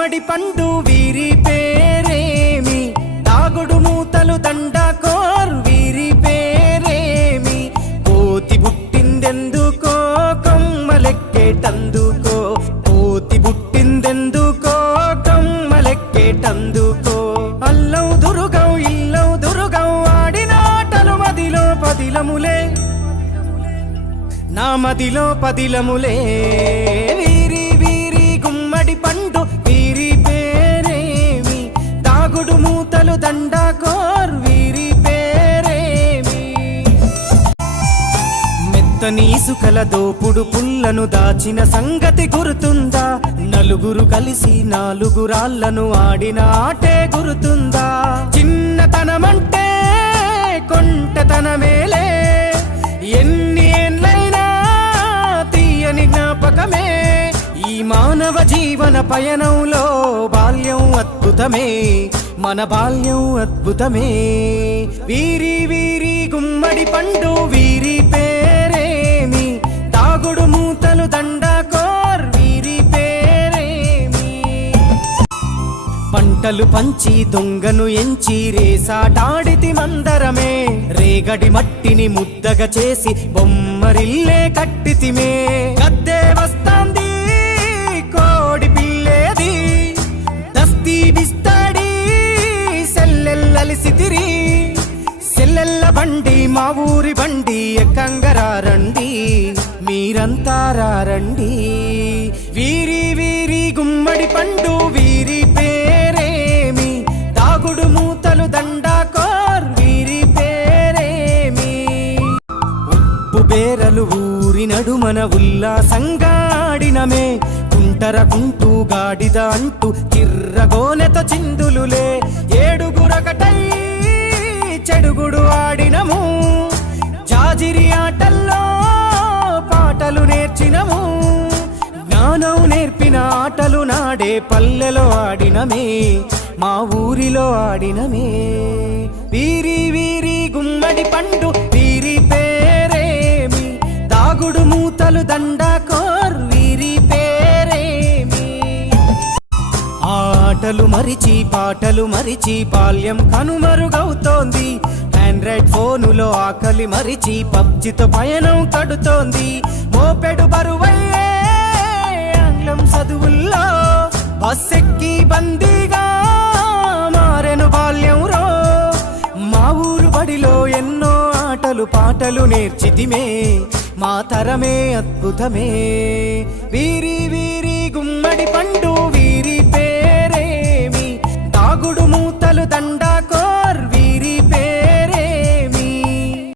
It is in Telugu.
గుమ్మడి పండు వీరి పేరేమి, తాగుడు మూతలు దండకోర్ వీరి పేరేమి, కోతి పుట్టిందెందుకో కొమ్మలెక్కేటందుకో, కోతి పుట్టిందెందుకో కొమ్మలెక్కేటందుకో, అల్లౌ దురుగౌ ఇల్లౌ దురుగౌ ఆడిన ఆటలు మదిలో పదిలములే, నా మదిలో పదిలములే, వీరి వీరి గుమ్మడి పండు వీరి పేరేమి, తాగుడు మూతలు దండకోర్ వీరి పేరేమి. మెత్తని ఇసుకల దోపుడు పుల్లను దాచిన సంగతి గుర్తుందా, నలుగురు కలిసి నాలుగురాళ్లను ఆడిన ఆటే గుర్తుందా, చిన్నతనమంటే కొంటతనమేలే, ఎన్ని ఏండ్లైనా తీయని జ్ఞాపకమే, ఈ మానవ జీవన పయనంలో బాల్యం అద్భుతమే, మన బాల్యం అద్భుతమే, వీరి వీరి గుమ్మడి పండు వీరి పేరేమి, తాగుడు మూతలు దండకోర్ వీరి పేరేమి. పంటలు పంచి దొంగను ఎంచి రేసాటాడితి మందరమే, రేగడి మట్టిని ముద్దగా చేసి బొమ్మరిల్లే కట్టితిమే, గద్దే వస్తాంది కోడి పిల్లేది, దస్తీ బిస్తాడి సెల్లెల్లలిసితిరి, సెల్లెల్ల బండి మా ఊరి బండి ఎక్కంగరారండి, మీరంతా రారండి, వీరి వీరి గుమ్మడి పండు వీరి పేరేమి, తాగుడు మూతలు దండకోర్ వీరి పేరేమి. ఉప్పు బేరలు ఊరి నడుమన ఉల్లాసంగా ఆడినమే, కుంటరకుంటూ గాడిద అంటూ చిర్రగోనెతో చిందులులే, ఏడుగురకటై చెడుగుడు ఆడినము, జాజిరి ఆటల్లో పాటలు నేర్చినము, జ్ఞానం నేర్పిన ఆటలు నాడే పల్లెలో ఆడినమే, మా ఊరిలో ఆడినమే, వీరి వీరి గుమ్మడి పండు వీరి పేరేమి, తాగుడు మూతలు దండకోర్ వీరి పేరేమి. ఆటలు మరిచి పాటలు మరిచి బాల్యం కనుమరుగవుతోంది, ఆండ్రాయిడ్ ఫోనులో ఆకలి మరిచి పబ్జితో పయనం కడుతోంది, మోపెడు బరువయ్యే ఆంగ్లం చదువుల్లో బస్సెక్కి బందీగా మారెను బాల్యం రో, మా ఊరు బడిలో ఎన్నో ఆటలు పాటలు నేర్చితిమే, మా తరమే అద్భుతమే, వీరి